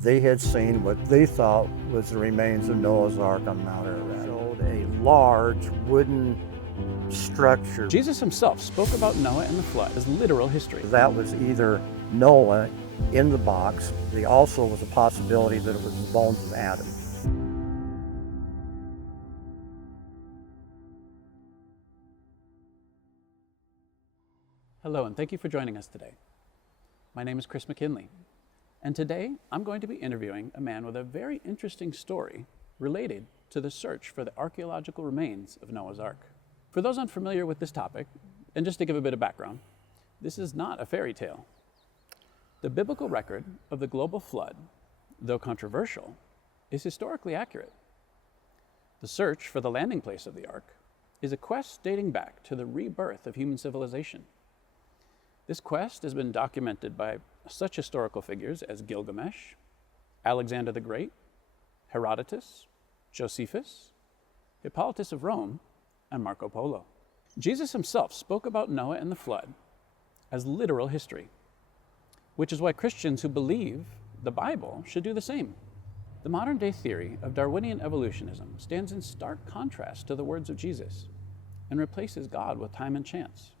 They had seen what they thought was the remains of Noah's Ark on Mount Ararat. Showed a large wooden structure. Jesus himself spoke about Noah and the flood as literal history. That was either Noah in the box. There also was a possibility that it was the bones of Adam. Hello, and thank you for joining us today. My name is Chris McKinley, and today I'm going to be interviewing a man with a very interesting story related to the search for the archaeological remains of Noah's Ark. For those unfamiliar with this topic, and just to give a bit of background, this is not a fairy tale. The biblical record of the global flood, though controversial, is historically accurate. The search for the landing place of the Ark is a quest dating back to the rebirth of human civilization. This quest has been documented by such historical figures as Gilgamesh, Alexander the Great, Herodotus, Josephus, Hippolytus of Rome, and Marco Polo. Jesus himself spoke about Noah and the flood as literal history, which is why Christians who believe the Bible should do the same. The modern-day theory of Darwinian evolutionism stands in stark contrast to the words of Jesus and replaces God with time and chance.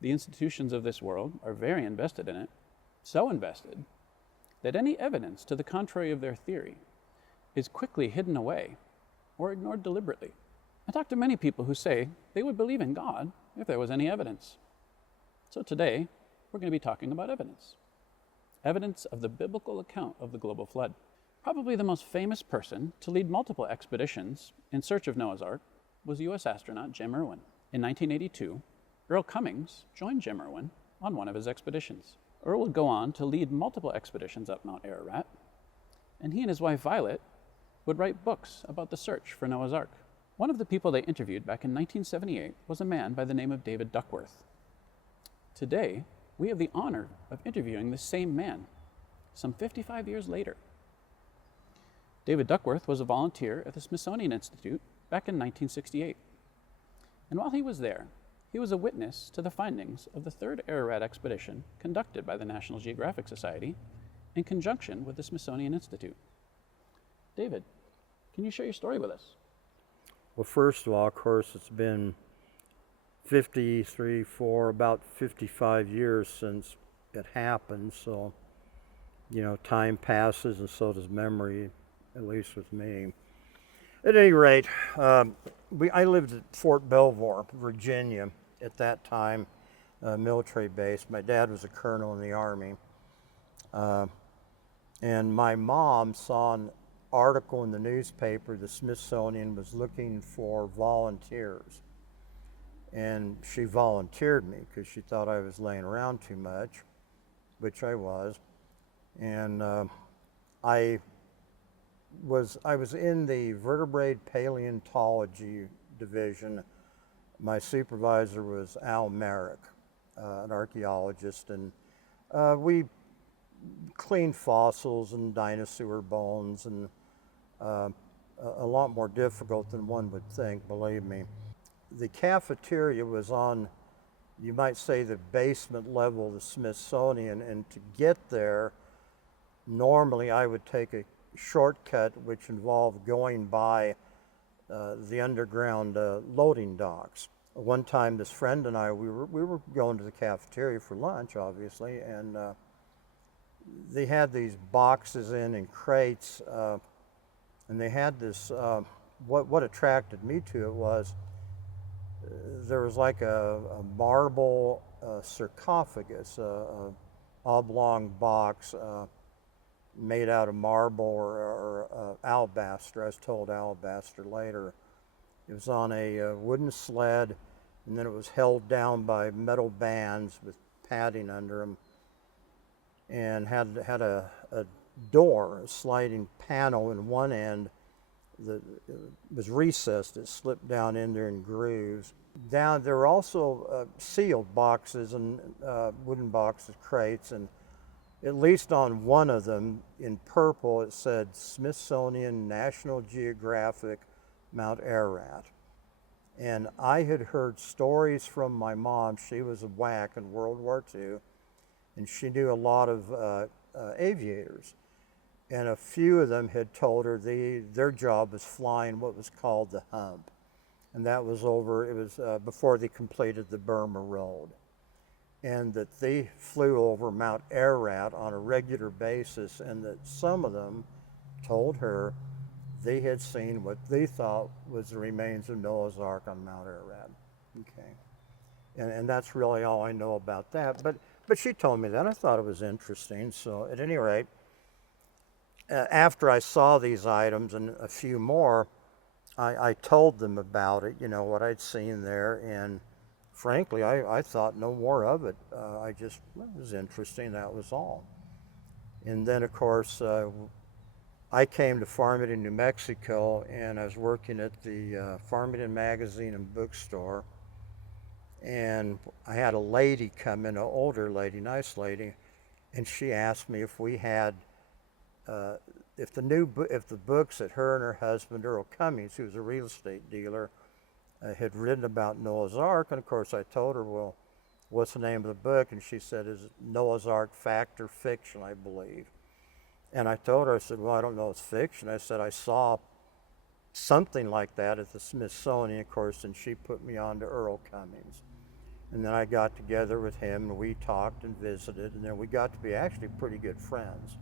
The institutions of this world are very invested in it, so invested that any evidence to the contrary of their theory is quickly hidden away or ignored deliberately. I talk to many people who say they would believe in God if there was any evidence. So today, we're going to be talking about evidence. Evidence of the biblical account of the global flood. Probably the most famous person to lead multiple expeditions in search of Noah's Ark was U.S. astronaut Jim Irwin. In 1982, Earl Cummings joined Jim Irwin on one of his expeditions. Earl would go on to lead multiple expeditions up Mount Ararat, and he and his wife Violet would write books about the search for Noah's Ark. One of the people they interviewed back in 1978 was a man by the name of David Duckworth. Today, we have the honor of interviewing the same man, some 55 years later. David Duckworth was a volunteer at the Smithsonian Institute back in 1968. And while he was there, he was a witness to the findings of the third Ararat expedition conducted by the National Geographic Society in conjunction with the Smithsonian Institute. David, can you share your story with us? Well, first of all, of course, it's been about 55 years since it happened, so, time passes and so does memory, at least with me. At any rate, I lived at Fort Belvoir, Virginia, at that time, military base. My dad was a colonel in the Army. And my mom saw an article in the newspaper, the Smithsonian was looking for volunteers. And she volunteered me because she thought I was laying around too much, which I was. And I was in the vertebrate paleontology division. My supervisor was Al Merrick, an archaeologist, and we cleaned fossils and dinosaur bones, and a lot more difficult than one would think, believe me. The cafeteria was on, you might say, the basement level of the Smithsonian, and to get there, normally I would take a shortcut which involved going by the underground loading docks. One time, this friend and I, we were going to the cafeteria for lunch, obviously, and they had these boxes in crates, and they had this, what attracted me to it was, there was like a marble sarcophagus, a oblong box made out of marble or alabaster. I was told alabaster later. It was on a wooden sled, and then it was held down by metal bands with padding under them, and had a door, a sliding panel in one end that was recessed. It slipped down in there in grooves. Down there were also sealed boxes and wooden boxes, crates, and at least on one of them in purple it said Smithsonian National Geographic Mount Ararat. And I had heard stories from my mom. She was a WAC in World War II, and she knew a lot of aviators. And a few of them had told her their job was flying what was called the hump. And that was before they completed the Burma Road. And that they flew over Mount Ararat on a regular basis, and that some of them told her they had seen what they thought was the remains of Noah's Ark on Mount Ararat. Okay. And that's really all I know about that. But she told me that. I thought it was interesting. So at any rate, after I saw these items and a few more, I told them about it, what I'd seen there, and frankly, I thought no more of it. It was interesting, that was all. And then, of course, I came to Farmington, New Mexico, and I was working at the Farmington Magazine and Bookstore, and I had a lady come in, an older lady, nice lady, and she asked me if we had if the books that her and her husband, Earl Cummings, who was a real estate dealer, had written about Noah's Ark. And of course I told her, well, what's the name of the book? And she said, is it Noah's Ark fact or fiction, I believe. And I told her, I said, well, I don't know, it's fiction. I said, I saw something like that at the Smithsonian, of course, and she put me on to Earl Cummings. And then I got together with him, and we talked and visited, and then we got to be actually pretty good friends.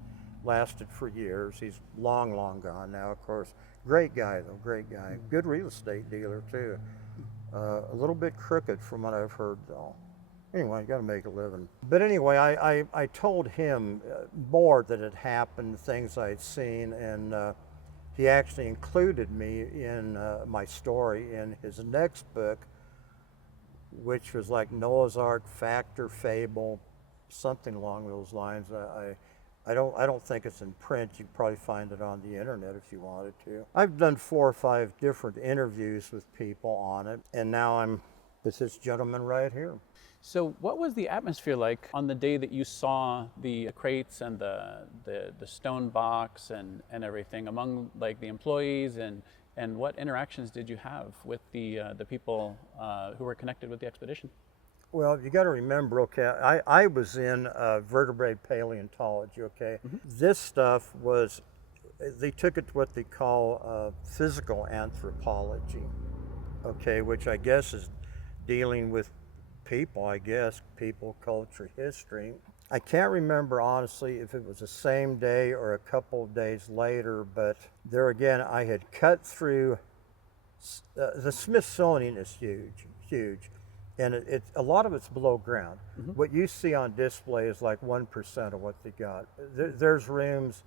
Lasted for years. He's long gone now, of course. Great guy, though, great guy. Good real estate dealer, too. A little bit crooked from what I've heard, though. Anyway, you got to make a living. But anyway, I told him more that had happened, things I'd seen, and he actually included me in my story in his next book, which was like Noah's Ark fact or fable, something along those lines. I don't think it's in print. You can probably find it on the internet if you wanted to. I've done 4 or 5 different interviews with people on it, and now I'm with this gentleman right here. So what was the atmosphere like on the day that you saw the crates and the stone box and everything among like the employees, and what interactions did you have with the people who were connected with the expedition? Well, you got to remember, okay, I was in vertebrate paleontology, okay? Mm-hmm. This stuff they took it to what they call physical anthropology, okay, which I guess is dealing with people, culture, history. I can't remember, honestly, if it was the same day or a couple of days later, but there again, I had cut through, the Smithsonian is huge. And a lot of it's below ground. Mm-hmm. What you see on display is like 1% of what they got. There's rooms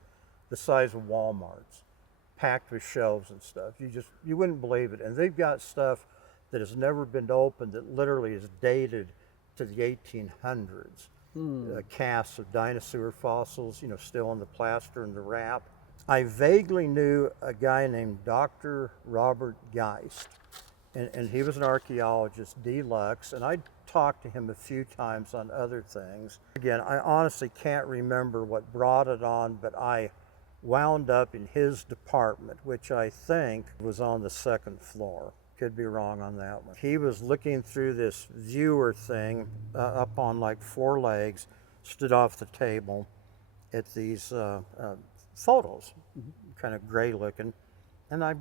the size of Walmart's, packed with shelves and stuff. You wouldn't believe it. And they've got stuff that has never been opened that literally is dated to the 1800s. Casts of dinosaur fossils, still in the plaster and the wrap. I vaguely knew a guy named Dr. Robert Geist. And he was an archaeologist deluxe, and I talked to him a few times on other things. Again, I honestly can't remember what brought it on, but I wound up in his department, which I think was on the 2nd floor. Could be wrong on that one. He was looking through this viewer thing up on like 4 legs, stood off the table at these photos, kind of gray looking. And I,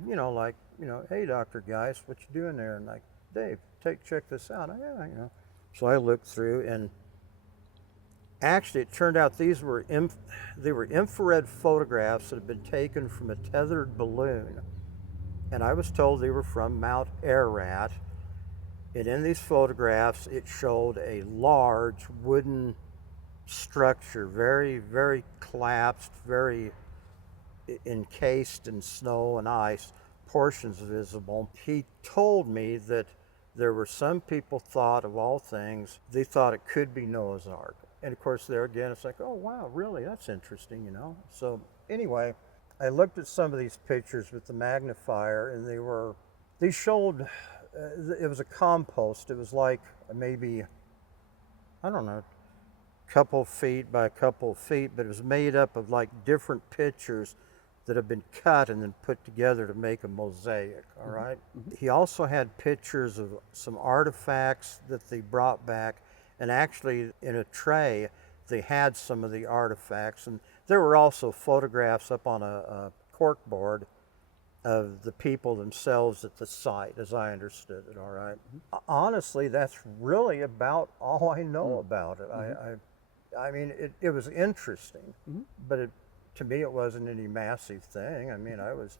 hey, Dr. Geist, what you doing there? And like, Dave, check this out. Yeah. So I looked through, and actually it turned out they were infrared photographs that had been taken from a tethered balloon. And I was told they were from Mount Ararat. And in these photographs, it showed a large wooden structure, very, very collapsed, very encased in snow and ice, portions visible. He told me that there were some people thought, of all things, they thought it could be Noah's Ark. And of course there again, it's like, oh wow, really, that's interesting, So anyway, I looked at some of these pictures with the magnifier, and they showed, it was a compost. It was like maybe, I don't know, couple feet by a couple of feet, but it was made up of like different pictures that have been cut and then put together to make a mosaic, all right? Mm-hmm. He also had pictures of some artifacts that they brought back, and actually in a tray they had some of the artifacts, and There were also photographs up on a cork board of the people themselves at the site, as I understood it, all right? Honestly, that's really about all I know about it. I mean, it was interesting, but to me, it wasn't any massive thing. I mean, I was,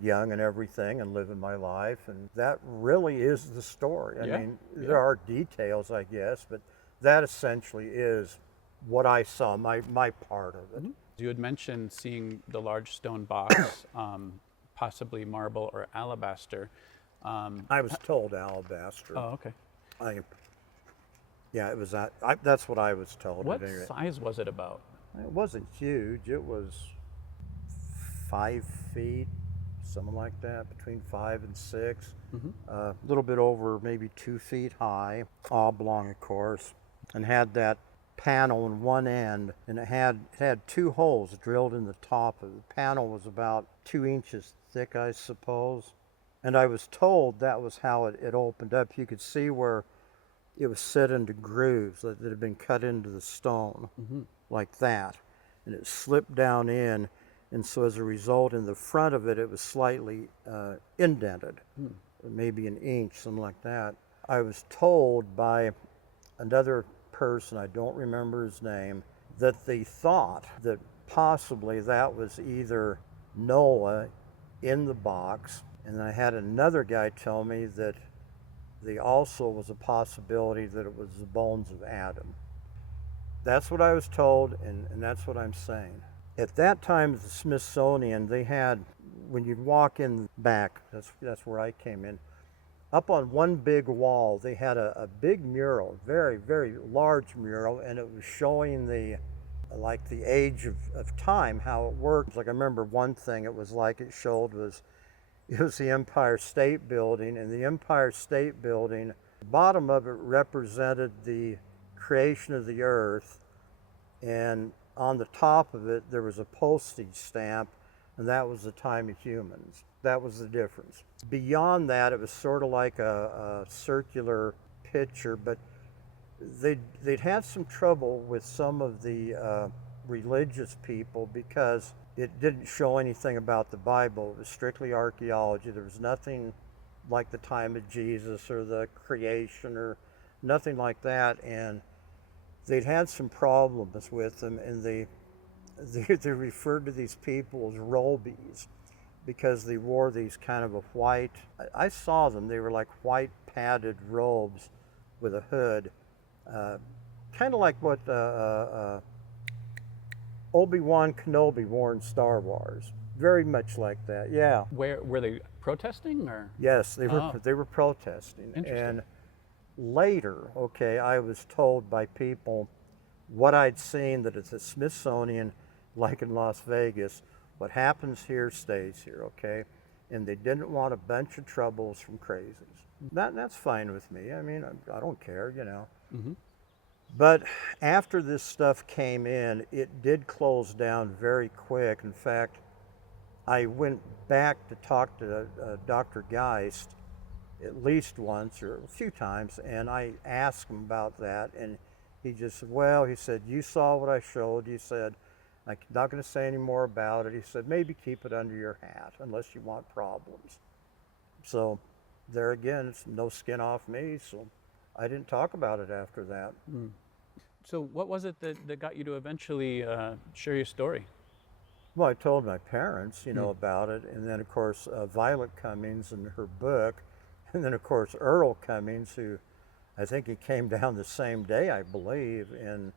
young and everything and living my life, and that really is the story. I mean, there are details, I guess, but that essentially is what I saw, my part of it. You had mentioned seeing the large stone box, possibly marble or alabaster. I was told alabaster. Oh, okay. Yeah, it was that. That's what I was told. What at any rate. size was it about? It wasn't huge. It was 5 feet, something like that, between 5 and 6. A little bit over maybe 2 feet high, oblong, of course, and had that panel in one end, and it had 2 holes drilled in the top of it. The panel was about 2 inches thick, I suppose, and I was told that was how it opened up. You could see where it was set into grooves that had been cut into the stone, like that, and it slipped down in, and so as a result, in the front of it, it was slightly indented, maybe an inch, something like that. I was told by another person, I don't remember his name, that they thought that possibly that was either Noah in the box, and I had another guy tell me that there also was a possibility that it was the bones of Adam. That's what I was told, and that's what I'm saying. At that time at the Smithsonian, they had, when you'd walk in back, that's where I came in, up on one big wall, they had a big mural, very, very large mural, and it was showing the age of time, how it worked. Like I remember one thing it was like it showed was, it was the Empire State Building, and the Empire State Building, the bottom of it represented the creation of the earth, and on the top of it there was a postage stamp, and that was the time of humans. That was the difference. Beyond that, it was sort of like a circular picture, but they'd had some trouble with some of the religious people because it didn't show anything about the Bible. It was strictly archaeology. There was nothing like the time of Jesus or the creation or nothing like that, and they'd had some problems with them, and they referred to these people as robies because they wore these kind of a white, I saw them, they were like white padded robes with a hood, kind of like what Obi-Wan Kenobi wore in Star Wars. Very much like that, yeah. Where were they protesting, or? Yes, they were protesting. And later, okay, I was told by people what I'd seen, that at the Smithsonian, like in Las Vegas, what happens here stays here, okay? And they didn't want a bunch of troubles from crazies. That's fine with me. I mean, I don't care, But after this stuff came in, it did close down very quick. In fact, I went back to talk to Dr. Geist at least once or a few times, and I asked him about that, and he just said, well, he said, you saw what I showed. He said, I'm not going to say any more about it. He said, maybe keep it under your hat unless you want problems. So there again, it's no skin off me, so I didn't talk about it after that. So what was it that got you to eventually share your story? Well, I told my parents, about it, and then of course Violet Cummings and her book, and then of course Earl Cummings, who I think he came down the same day, I believe, and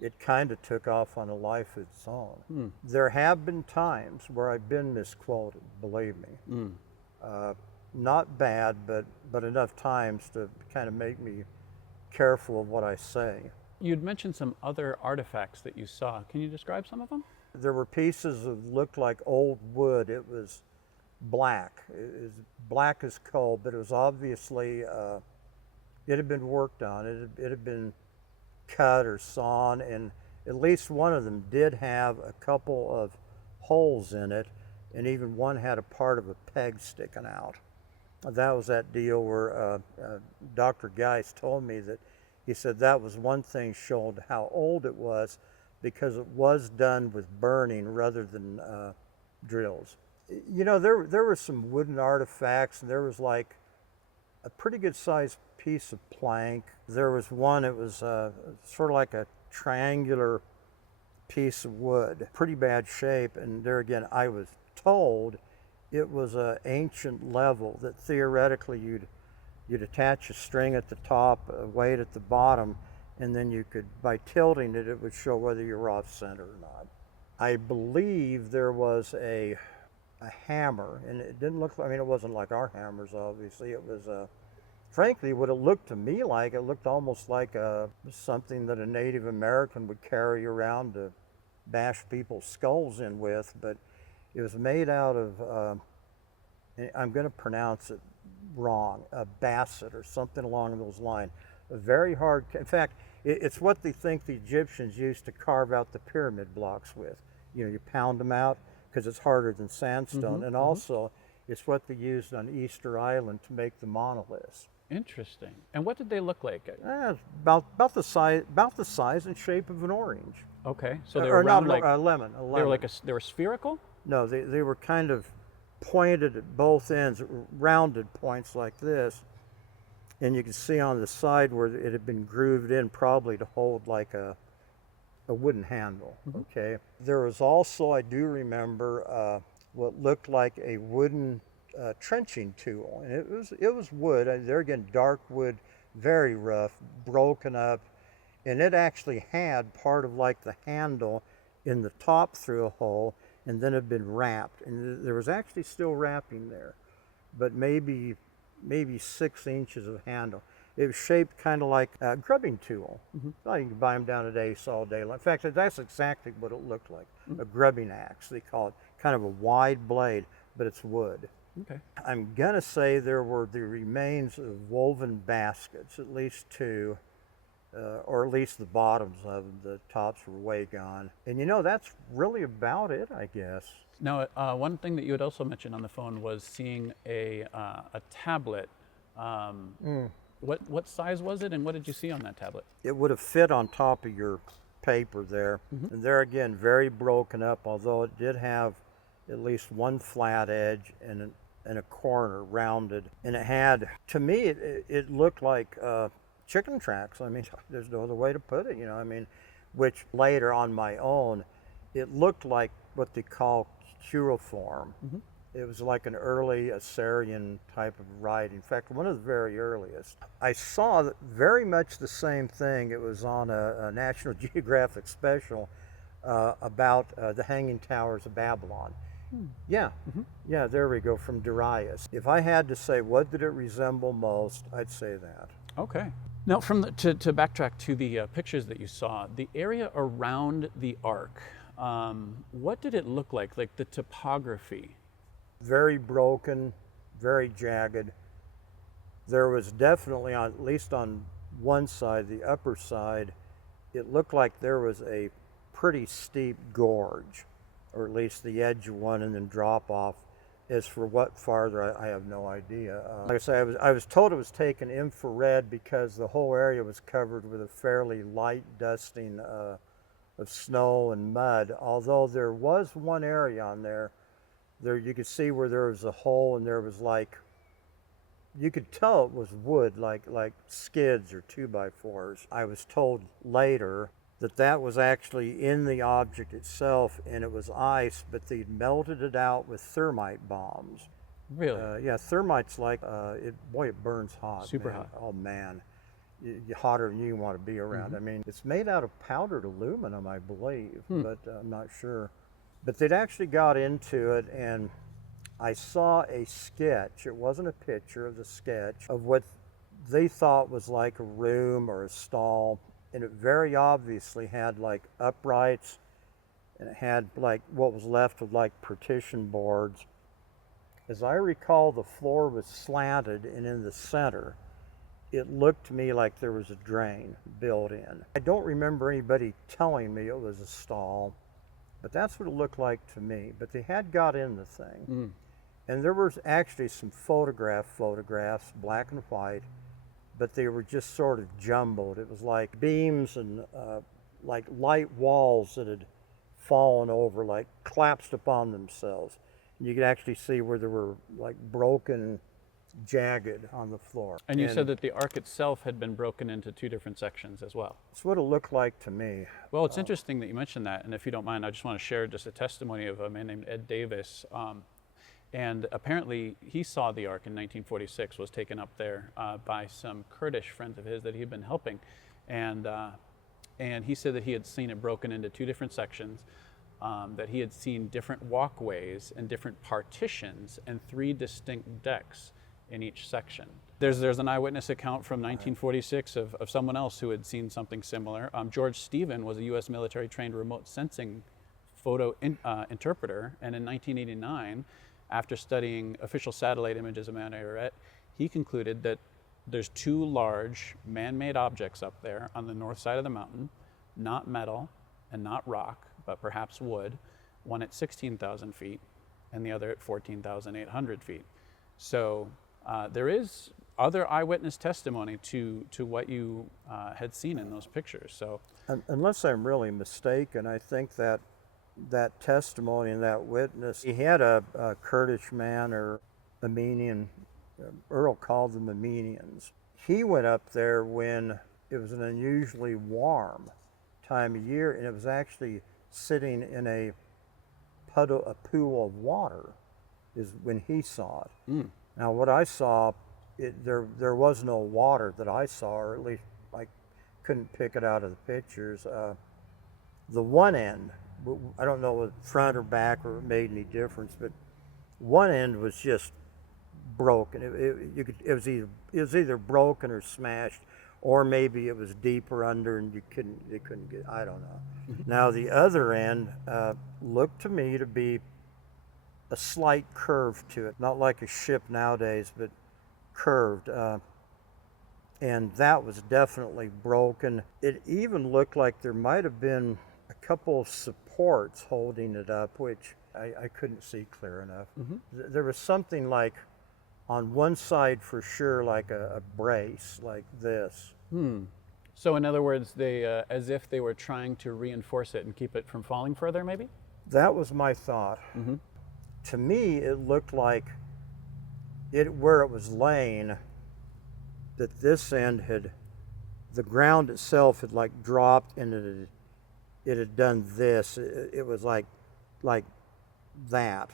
it kind of took off on a life of its own. There have been times where I've been misquoted, believe me. Not bad, but enough times to kind of make me careful of what I say. You'd mentioned some other artifacts that you saw. Can you describe some of them? There were pieces that looked like old wood. It was black. It was black as coal, but it was obviously, it had been worked on. It had been cut or sawn, and at least one of them did have a couple of holes in it, and even one had a part of a peg sticking out. That was that deal where Dr. Geist told me that he said that was one thing showed how old it was, because it was done with burning rather than drills. You know, there were some wooden artifacts, and there was like a pretty good sized piece of plank. There was one, it was sort of like a triangular piece of wood, pretty bad shape, and there again, I was told it was an ancient level that theoretically you'd attach a string at the top, a weight at the bottom, and then you could, by tilting it, it would show whether you were off center or not. I believe there was a hammer, and it didn't look, I mean, it wasn't like our hammers, obviously. It was, frankly, what it looked to me like, it looked almost like something that a Native American would carry around to bash people's skulls in with, but it was made out of, I'm going to pronounce it wrong, a basset or something along those lines. A very hard, in fact, it's what they think the Egyptians used to carve out the pyramid blocks with. You know, you pound them out because it's harder than sandstone, and also it's what they used on Easter Island to make the monoliths. Interesting. And what did they look like? About the size and shape of an orange. Okay, so they were around like a lemon. They were they were spherical. No, they were kind of pointed at both ends, rounded points like this, and you can see on the side where it had been grooved in, probably to hold like a wooden handle. Okay. There was also, I do remember, what looked like a wooden trenching tool, and it was wood. There again, dark wood, very rough, broken up, and it actually had part of like the handle in the top through a hole, and then had been wrapped, and there was actually still wrapping there, but maybe 6 inches of handle. It was shaped kind of like a grubbing tool. Well, you can buy them down at Ace all day long. In fact, that's exactly what it looked like, a grubbing axe, they call it, kind of a wide blade, but it's wood. Okay. I'm gonna say there were the remains of woven baskets, at least 2, or at least the bottoms of them. The tops were way gone. And you know, that's really about it, I guess. Now, one thing that you had also mentioned on the phone was seeing a tablet. What size was it, and what did you see on that tablet? It would have fit on top of your paper there. And there again, very broken up, although it did have at least one flat edge and a corner rounded. And it had, to me, it looked like chicken tracks. I mean, there's no other way to put it, you know, I mean, which later on my own, it looked like what they call cuneiform. It was like an early Assyrian type of writing. In fact, one of the very earliest. I saw very much the same thing. It was on a National Geographic special about the Hanging Towers of Babylon. Yeah, yeah, there we go, from Darius. If I had to say what did it resemble most, I'd say that. Okay. Now, to backtrack to the pictures that you saw, the area around the Ark, what did it look like the topography? Very broken, very jagged. There was definitely, at least on one side, the upper side, it looked like there was a pretty steep gorge, or at least the edge of one, and then drop off. As for what farther, I have no idea. Like I say, I was told it was taken infrared because the whole area was covered with a fairly light dusting of snow and mud, although there was one area on there you could see where there was a hole, and there was like, you could tell it was wood, like skids or 2x4s. I was told later that was actually in the object itself, and it was ice, but they'd melted it out with thermite bombs. Really? Yeah, thermite's like, it burns hot. Super man. hot. Oh man, hotter than you want to be around. I mean, it's made out of powdered aluminum, I believe, but I'm not sure. But they'd actually got into it, and I saw a sketch. It wasn't a picture, of the sketch of what they thought was like a room or a stall, and it very obviously had like uprights, and it had like what was left of like partition boards. As I recall, the floor was slanted, and in the center, it looked to me like there was a drain built in. I don't remember anybody telling me it was a stall, but that's what it looked like to me. But they had got in the thing. And there was actually some photographs, black and white, but they were just sort of jumbled. It was like beams and like light walls that had fallen over, like collapsed upon themselves. And you could actually see where there were like broken, jagged on the floor. And you said that the ark itself had been broken into two different sections as well. That's what it looked like to me. Well, it's interesting that you mentioned that, and if you don't mind, I just want to share just a testimony of a man named Ed Davis. And apparently he saw the ark in 1946, was taken up there by some Kurdish friends of his that he had been helping. And he said that he had seen it broken into two different sections, that he had seen different walkways and different partitions and three distinct decks in each section. There's an eyewitness account from 1946 of someone else who had seen something similar. George Stephen was a U.S. military trained remote sensing photo interpreter, and in 1989, after studying official satellite images of Mount Ararat, he concluded that there's two large man-made objects up there on the north side of the mountain, not metal and not rock, but perhaps wood, one at 16,000 feet and the other at 14,800 feet. So there is other eyewitness testimony to what you had seen in those pictures. So, unless I'm really mistaken, I think that testimony and that witness, he had a Kurdish man or Armenian, Earl called them Armenians. He went up there when it was an unusually warm time of year, and it was actually sitting in a pool of water is when he saw it. Mm. Now what I saw, there was no water that I saw, or at least I couldn't pick it out of the pictures. The one end, I don't know if front or back or it made any difference, but one end was just broken. It was either broken or smashed, or maybe it was deeper under and they couldn't get. I don't know. Now the other end looked to me to be a slight curve to it, not like a ship nowadays, but curved. And that was definitely broken. It even looked like there might have been a couple of supports holding it up, which I couldn't see clear enough. Mm-hmm. There was something like on one side for sure, like a brace, like this. So in other words, they as if they were trying to reinforce it and keep it from falling further, maybe? That was my thought. Mm-hmm. To me, it looked like where it was laying, that this end the ground itself had like dropped and it had done this. It was like that,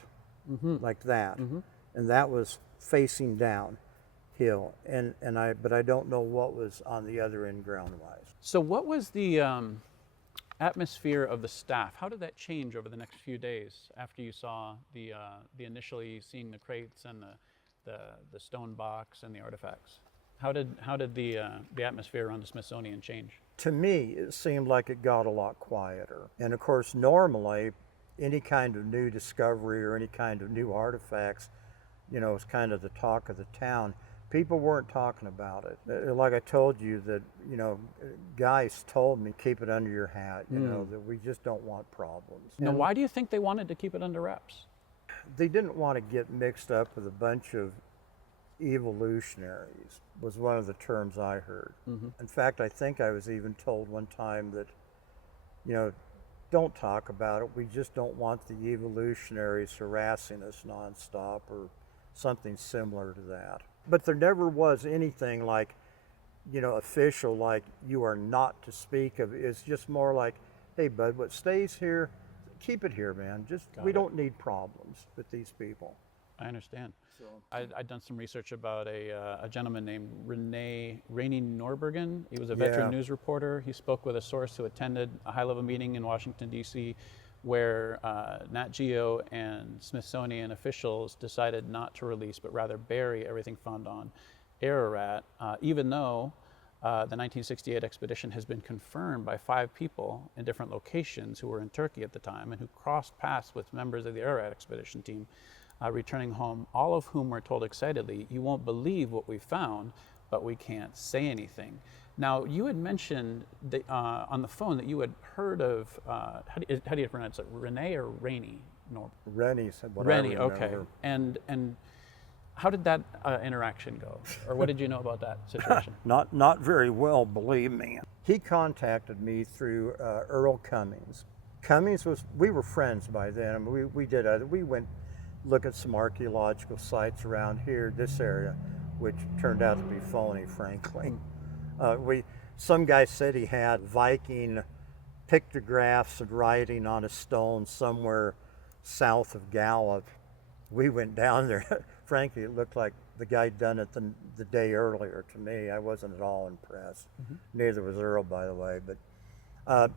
mm-hmm. like that, mm-hmm. and that was facing downhill. But I don't know what was on the other end ground-wise. So what was the atmosphere of the staff? How did that change over the next few days after you saw the initially seeing the crates and the stone box and the artifacts? How did the atmosphere around the Smithsonian change? To me, it seemed like it got a lot quieter. And of course, normally, any kind of new discovery or any kind of new artifacts, is kind of the talk of the town. People weren't talking about it. Like I told you that, guys told me, keep it under your hat, that we just don't want problems. Now, why do you think they wanted to keep it under wraps? They didn't want to get mixed up with a bunch of evolutionaries, was one of the terms I heard. Mm-hmm. In fact, I think I was even told one time that, don't talk about it. We just don't want the evolutionaries harassing us nonstop or something similar to that. But there never was anything like, official, like you are not to speak of. It's just more like, hey, bud, what stays here, keep it here, man. We don't need problems with these people. I understand. So I'd done some research about a gentleman named Rainey Norbergen. He was a veteran news reporter. He spoke with a source who attended a high-level meeting in Washington, D.C., where Nat Geo and Smithsonian officials decided not to release, but rather bury everything found on Ararat, even though the 1968 expedition has been confirmed by 5 people in different locations who were in Turkey at the time and who crossed paths with members of the Ararat expedition team returning home, all of whom were told excitedly, you won't believe what we found, but we can't say anything. Now, you had mentioned that, on the phone that you had heard of, how do you pronounce it, Renee or Rainey? Rennie said what Rennie, I remember. okay. And how did that interaction go? Or what did you know about that situation? Not very well, believe me. he contacted me through Earl Cummings. We were friends by then. I mean, we went look at some archaeological sites around here, this area, which turned out to be phony, frankly. Some guy said he had Viking pictographs and writing on a stone somewhere south of Gallup. We went down there. Frankly, it looked like the guy done it the day earlier to me. I wasn't at all impressed. Neither was Earl, by the way. But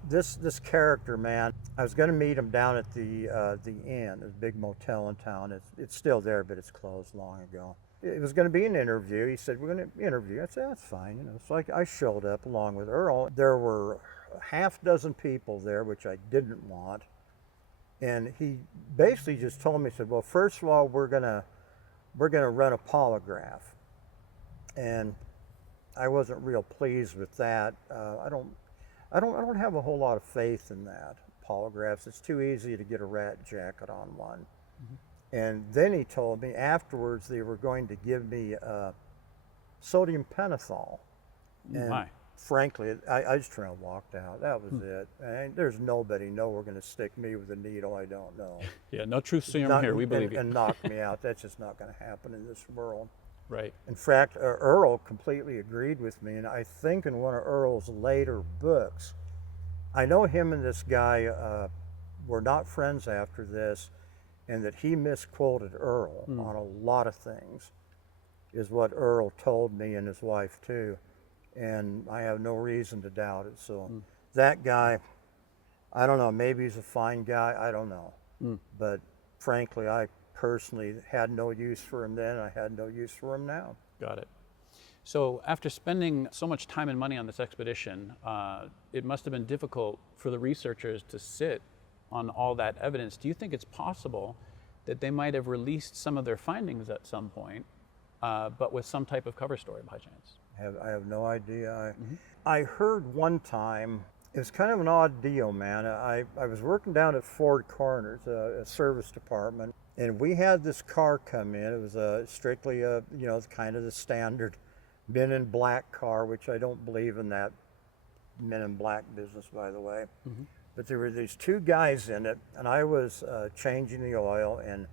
this character, man, I was going to meet him down at the inn, a big motel in town. It's still there, but it's closed long ago. It was going to be an interview. He said, we're going to interview. I said, that's fine. So I showed up along with Earl. There were half dozen people there, which I didn't want. And he basically just told me, he said, well, first of all, we're gonna run a polygraph. And I wasn't real pleased with that. I don't have a whole lot of faith in that, polygraphs. It's too easy to get a rat jacket on one. And then he told me afterwards they were going to give me sodium pentothal. And frankly, I just turned and walked out. That was it. And there's nobody we're going to stick me with a needle I don't know. Yeah, no truth serum here. We believe you. And knock me out. That's just not going to happen in this world. Right. In fact, Earl completely agreed with me, and I think in one of Earl's later books, I know him and this guy were not friends after this, and that he misquoted Earl on a lot of things, is what Earl told me and his wife too, and I have no reason to doubt it. So that guy, I don't know, maybe he's a fine guy, I don't know, but frankly, I personally had no use for him then, I had no use for him now. Got it. So after spending so much time and money on this expedition, it must have been difficult for the researchers to sit on all that evidence. Do you think it's possible that they might have released some of their findings at some point, but with some type of cover story by chance? I have no idea. I heard one time, it was kind of an odd deal, man. I was working down at Ford Corners, a service department, and we had this car come in. It was strictly kind of the standard men in black car, which I don't believe in that men in black business, by the way. But there were these two guys in it, and I was changing the oil, and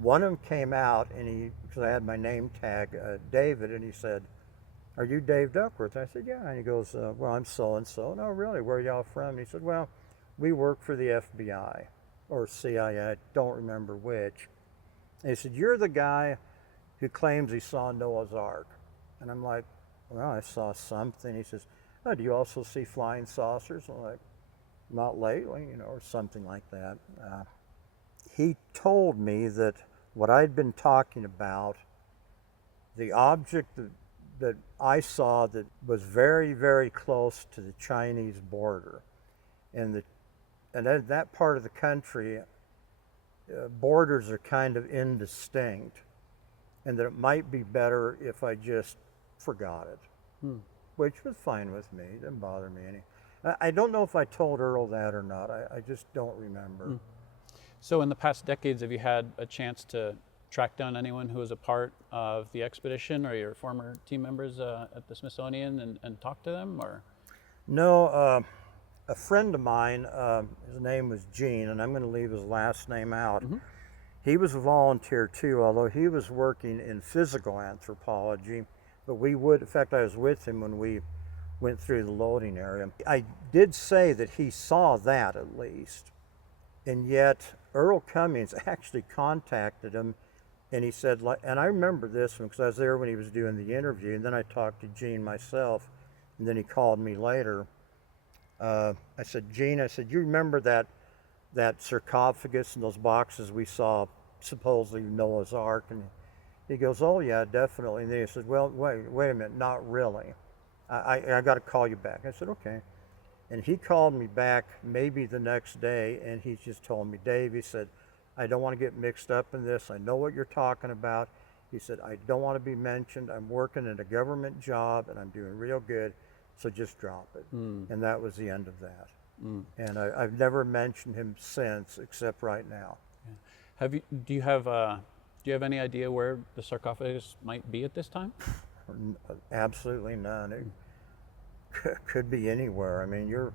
one of them came out, and because I had my name tag, David, and he said, "Are you Dave Duckworth?" I said, "Yeah." And he goes, "Well, I'm so-and-so." "No, really, where are y'all from?" And he said, "Well, we work for the FBI, or CIA, I don't remember which." And he said, "You're the guy who claims he saw Noah's Ark." And I'm like, "Well, I saw something." He says, "Oh, do you also see flying saucers?" I'm like, "Not lately," or something like that. He told me that what I'd been talking about, the object that I saw that was very, very close to the Chinese border, and that part of the country, borders are kind of indistinct, and that it might be better if I just forgot it, which was fine with me. It didn't bother me any. I don't know if I told Earl that or not. I just don't remember. So in the past decades, have you had a chance to track down anyone who was a part of the expedition or your former team members at the Smithsonian and talk to them? Or No, a friend of mine, his name was Gene, and I'm going to leave his last name out. He was a volunteer too, although he was working in physical anthropology. But in fact, I was with him when we went through the loading area. I did say that he saw that at least, and yet Earl Cummings actually contacted him, and he said, and I remember this one because I was there when he was doing the interview, and then I talked to Gene myself, and then he called me later. I said, "Gene," I said, "you remember that sarcophagus and those boxes we saw, supposedly Noah's Ark?" And he goes, "Oh yeah, definitely." And then he said, "Well, wait a minute, not really. I got to call you back." I said, "Okay." And he called me back maybe the next day, and he just told me, "Dave," he said, "I don't want to get mixed up in this. I know what you're talking about." He said, "I don't want to be mentioned. I'm working in a government job, and I'm doing real good, so just drop it." And that was the end of that. And I've never mentioned him since, except right now. Yeah. Do you have any idea where the sarcophagus might be at this time? Absolutely none. Could be anywhere. I mean, you're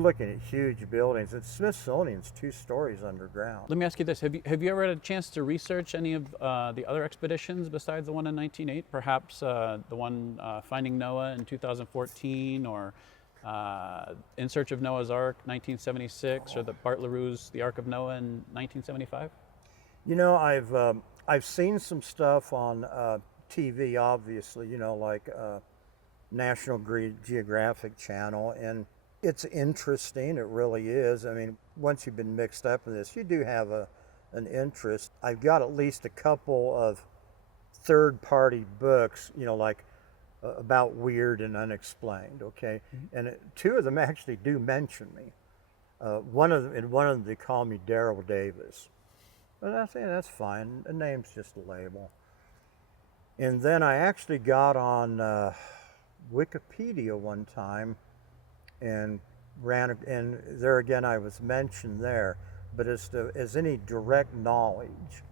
looking at huge buildings. The Smithsonian's 2 stories underground. Let me ask you this: Have you ever had a chance to research any of the other expeditions besides the one in 1908? Perhaps the one finding Noah in 2014, or In Search of Noah's Ark 1976, or the Bart LaRue's The Ark of Noah in 1975? You know, I've seen some stuff on TV, obviously. You know, like National Geographic Channel, and it's interesting. It really is. I mean, once you've been mixed up in this, you do have an interest. I've got at least a couple of third-party books, you know, like about weird and unexplained. Okay, and 2 of them actually do mention me. One of them they call me Daryl Davis, but that's fine. A name's just a label. And then I actually got on Wikipedia one time and and there again I was mentioned there, but as any direct knowledge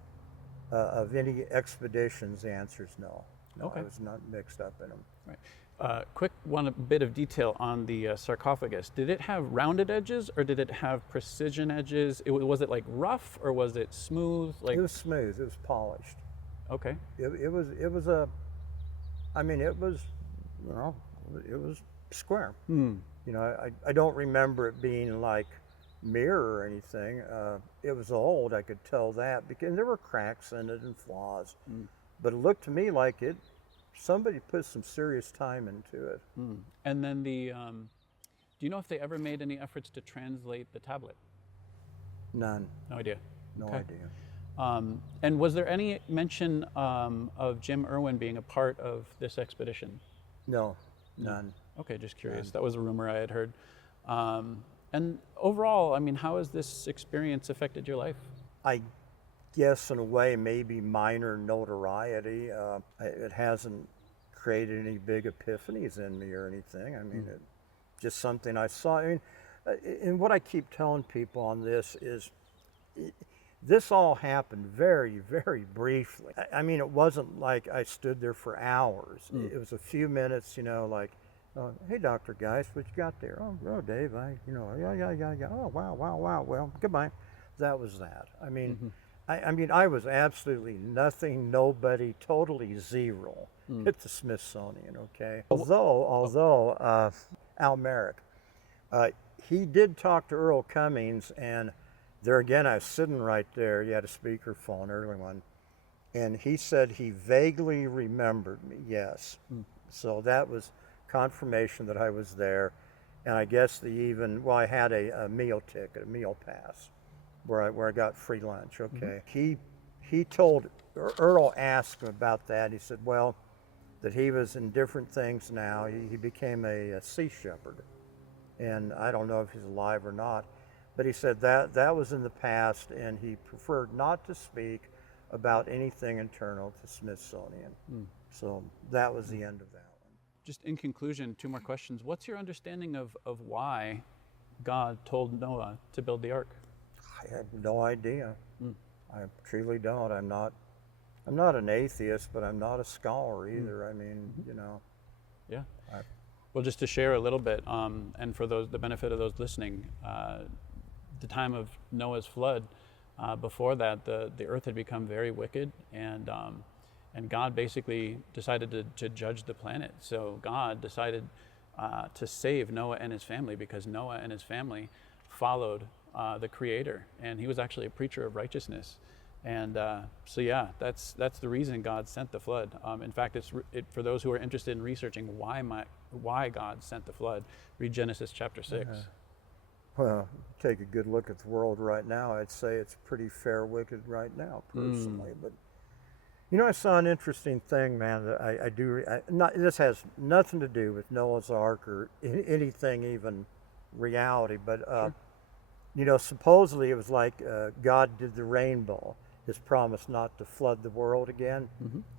of any expeditions, the answer is no. Okay. I was not mixed up in them. Right. Quick one bit of detail on the sarcophagus. Did it have rounded edges, or did it have precision edges? Was it like rough, or was it smooth? Like, It was smooth. It was polished. okay. It was you know, it was square. You know, I don't remember it being like mirror or anything. It was old, I could tell that, because there were cracks in it and flaws. But it looked to me like somebody put some serious time into it. And then do you know if they ever made any efforts to translate the tablet? None. No idea. No Okay. idea. And was there any mention of Jim Irwin being a part of this expedition? No, none. Okay, just curious. That was a rumor I had heard. And overall, I mean, how has this experience affected your life? I guess in a way maybe minor notoriety. It hasn't created any big epiphanies in me or anything. I mean, it just something I saw. I mean, and what I keep telling people on this is, this all happened very, very briefly. I mean, it wasn't like I stood there for hours. It was a few minutes, you know, like, hey, Dr. Geist, what you got there? Oh, Dave, yeah. Oh, wow. Well, goodbye. That was that. I mean, I was absolutely nothing, nobody, totally zero at the Smithsonian, okay? Although Al Merrick, he did talk to Earl Cummings, and there again, I was sitting right there. He had a speakerphone, early one, and he said he vaguely remembered me, yes. So that was confirmation that I was there. And I guess I had a meal ticket, a meal pass, where I got free lunch, okay. He told, Earl asked him about that. He said, well, that he was in different things now. He became a sea shepherd. And I don't know if he's alive or not, but he said that was in the past, and he preferred not to speak about anything internal to Smithsonian. So that was the end of that one. Just in conclusion, 2 more questions. What's your understanding of why God told Noah to build the ark? I have no idea. I truly don't. I'm not an atheist, but I'm not a scholar either. I mean, you know. Yeah. Well, just to share a little bit, and for the benefit of those listening, the time of Noah's flood, before that, the earth had become very wicked, and God basically decided to judge the planet. So God decided to save Noah and his family, because Noah and his family followed the Creator, and he was actually a preacher of righteousness. And so yeah, that's the reason God sent the flood. In fact, for those who are interested in researching why God sent the flood, read Genesis chapter 6. Well, take a good look at the world right now. I'd say it's pretty fair wicked right now, personally. But you know, I saw an interesting thing, man. That this has nothing to do with Noah's Ark or anything, even reality. But you know, supposedly it was like God did the rainbow, His promise not to flood the world again.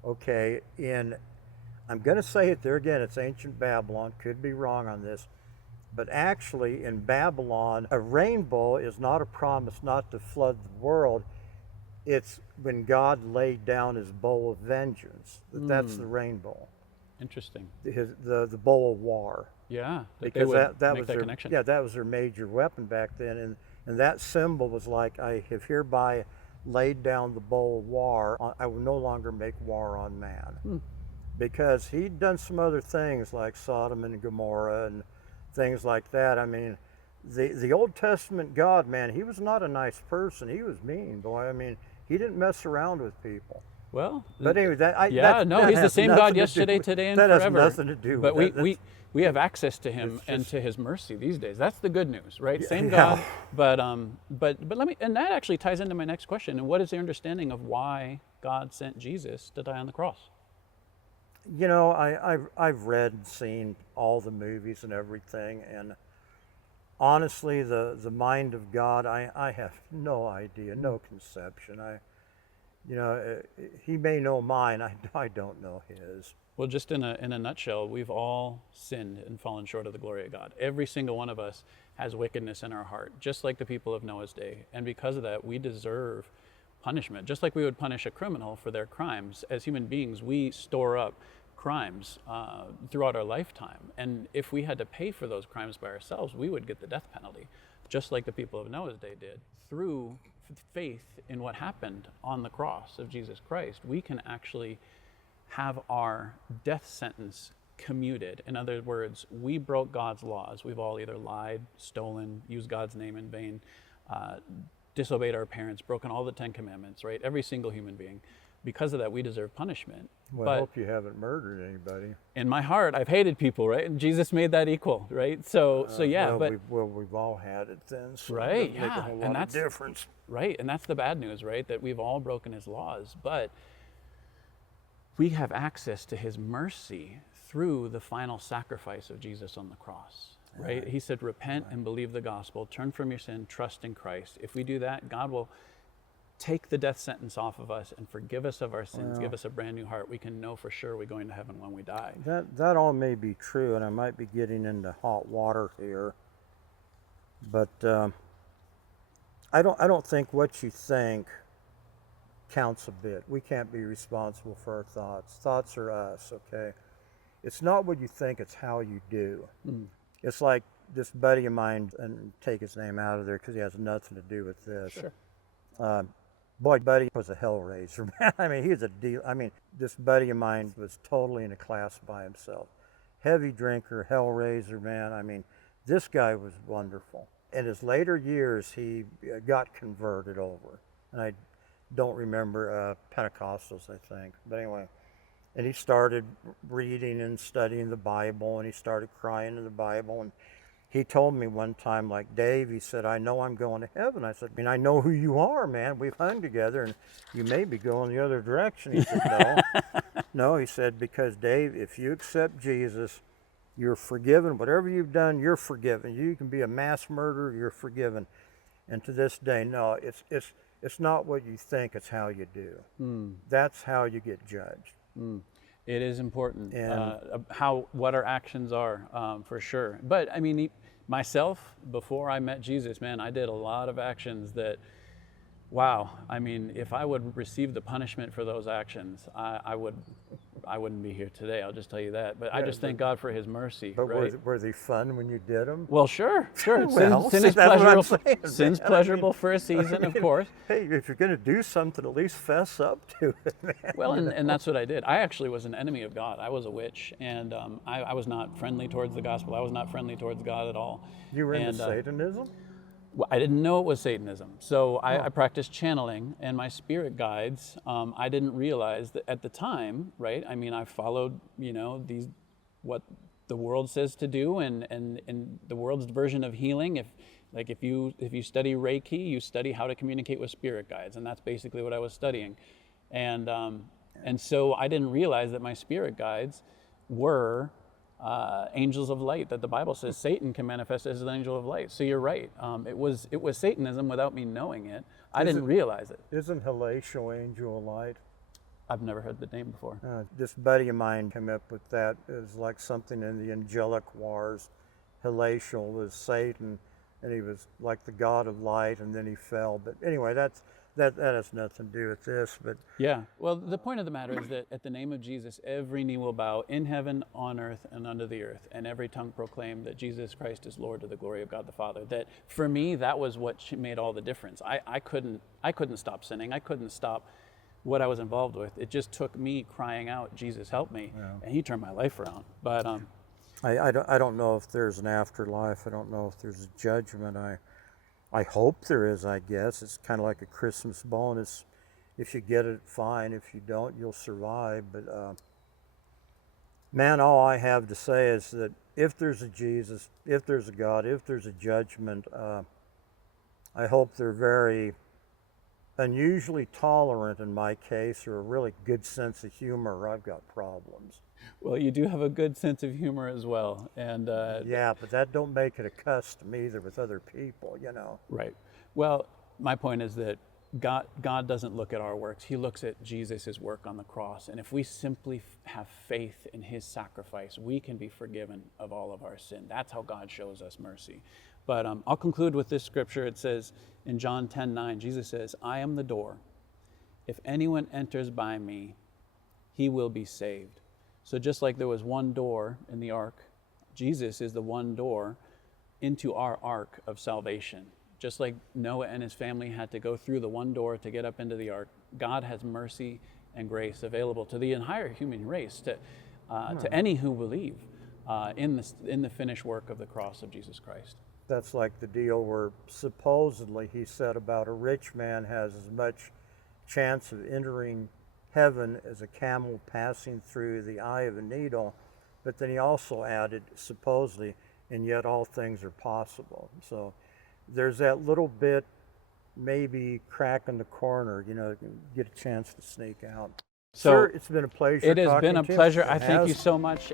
Okay, I'm going to say it there again. It's ancient Babylon. Could be wrong on this. But actually, in Babylon, a rainbow is not a promise not to flood the world. It's when God laid down His bow of vengeance. That's the rainbow. Interesting. The bow of war. Yeah, that they because would that make was that their connection. yeah, that was their major weapon back then, and that symbol was like, I have hereby laid down the bow of war. I will no longer make war on man, because he'd done some other things like Sodom and Gomorrah and things like that. I mean, the Old Testament God, man, he was not a nice person. He was mean, boy. I mean, he didn't mess around with people. Well, But anyway, he's the has same nothing God to do yesterday, with- today, and that forever. has nothing to do but with it. we have access to him it's and just- to his mercy these days. That's the good news, right? Same yeah. God, but let me, and that actually ties into my next question. And what is the understanding of why God sent Jesus to die on the cross? You know, I've read and seen all the movies and everything, and honestly, the mind of God, I have no idea, no conception. He may know mine. I don't know his. Well, just in a nutshell, we've all sinned and fallen short of the glory of God. Every single one of us has wickedness in our heart, just like the people of Noah's day. And because of that, we deserve punishment, just like we would punish a criminal for their crimes. As human beings, we store up crimes throughout our lifetime. And if we had to pay for those crimes by ourselves, we would get the death penalty, just like the people of Noah's day did. Through faith in what happened on the cross of Jesus Christ, we can actually have our death sentence commuted. In other words, we broke God's laws. We've all either lied, stolen, used God's name in vain, disobeyed our parents, broken all the 10 commandments, right? Every single human being. Because of that, we deserve punishment. Well, but I hope you haven't murdered anybody. in my heart, I've hated people, right? And Jesus made that equal, right? So yeah, we've all had it then. So Right, it doesn't make yeah, a whole and lot of that's- difference. right, and that's the bad news, right? That we've all broken his laws, but we have access to his mercy through the final sacrifice of Jesus on the cross, right? He said, repent and believe the gospel, turn from your sin, trust in Christ. If we do that, God will take the death sentence off of us and forgive us of our sins, give us a brand new heart. We can know for sure we're going to heaven when we die. That all may be true, and I might be getting into hot water here, but I don't think what you think counts a bit. We can't be responsible for our thoughts. Thoughts are us, okay? It's not what you think, it's how you do. It's like this buddy of mine, and take his name out of there because he has nothing to do with this. Sure. Boy, buddy was a hellraiser, man. I mean, he was a deal. I mean, this buddy of mine was totally in a class by himself. Heavy drinker, hellraiser, man. I mean, this guy was wonderful. In his later years, he got converted over. And I don't remember Pentecostals, I think. But anyway, and he started reading and studying the Bible, and he started crying in the Bible. And he told me one time, like, Dave, he said, I know I'm going to heaven. I said, I mean, I know who you are, man. We've hung together, and you may be going the other direction. He said, no. No, he said, because, Dave, if you accept Jesus, you're forgiven. Whatever you've done, you're forgiven. You can be a mass murderer, you're forgiven. And to this day, no, it's not what you think, it's how you do. That's how you get judged. It is important And- what our actions are, for sure. But I mean, myself, before I met Jesus, man, I did a lot of actions that, wow. I mean, if I would receive the punishment for those actions, I wouldn't be here today. I'll just tell you that. But I just thank God for his mercy. But right? were they fun when you did them? Well, sure. Well, sin see, is that's what I'm pleasurable. saying, Sin's man. pleasurable for a season, of course. Hey, if you're going to do something, at least fess up to it, man. Well, and that's what I did. I actually was an enemy of God. I was a witch, and I was not friendly towards the gospel. I was not friendly towards God at all. You were into And, Satanism? Well, I didn't know it was Satanism. So I practiced channeling, and my spirit guides, I didn't realize that at the time, right? I mean, I followed, what the world says to do, and the world's version of healing. If you study Reiki, you study how to communicate with spirit guides, and that's basically what I was studying. And so I didn't realize that my spirit guides were angels of light, that the Bible says Satan can manifest as an angel of light. So you're right. It was Satanism without me knowing it. I didn't realize it. Isn't Halatial angel of light? I've never heard the name before. This buddy of mine came up with that. It was like something in the angelic wars. Halatial was Satan, and he was like the god of light, and then he fell. But anyway, that's that has nothing to do with this, but Yeah. Well, the point of the matter is that at the name of Jesus, every knee will bow in heaven, on earth, and under the earth, and every tongue proclaim that Jesus Christ is Lord to the glory of God the Father. That for me, that was what made all the difference. I couldn't stop sinning. I couldn't stop what I was involved with. It just took me crying out, Jesus, help me, and He turned my life around. But I don't know if there's an afterlife. I don't know if there's a judgment. I hope there is, I guess. It's kind of like a Christmas bonus. If you get it, fine. If you don't, you'll survive. But man, all I have to say is that if there's a Jesus, if there's a God, if there's a judgment, I hope they're very unusually tolerant in my case, or a really good sense of humor. I've got problems. well, you do have a good sense of humor as well, and Yeah, but that don't make it a custom either with other people, you know. right. Well, my point is that God doesn't look at our works. He looks at Jesus' work on the cross. And if we simply have faith in His sacrifice, we can be forgiven of all of our sin. That's how God shows us mercy. But I'll conclude with this scripture. It says in John 10:9, Jesus says, I am the door. If anyone enters by me, he will be saved. So just like there was one door in the ark, Jesus is the one door into our ark of salvation. Just like Noah and his family had to go through the one door to get up into the ark, God has mercy and grace available to the entire human race, to any who believe in the finished work of the cross of Jesus Christ. That's like the deal where supposedly he said about a rich man has as much chance of entering heaven as a camel passing through the eye of a needle, but then he also added, supposedly, and yet all things are possible. So there's that little bit, maybe crack in the corner, you know, get a chance to sneak out. So Sir, it's been a pleasure. It has been a pleasure. I thank you Has. so much.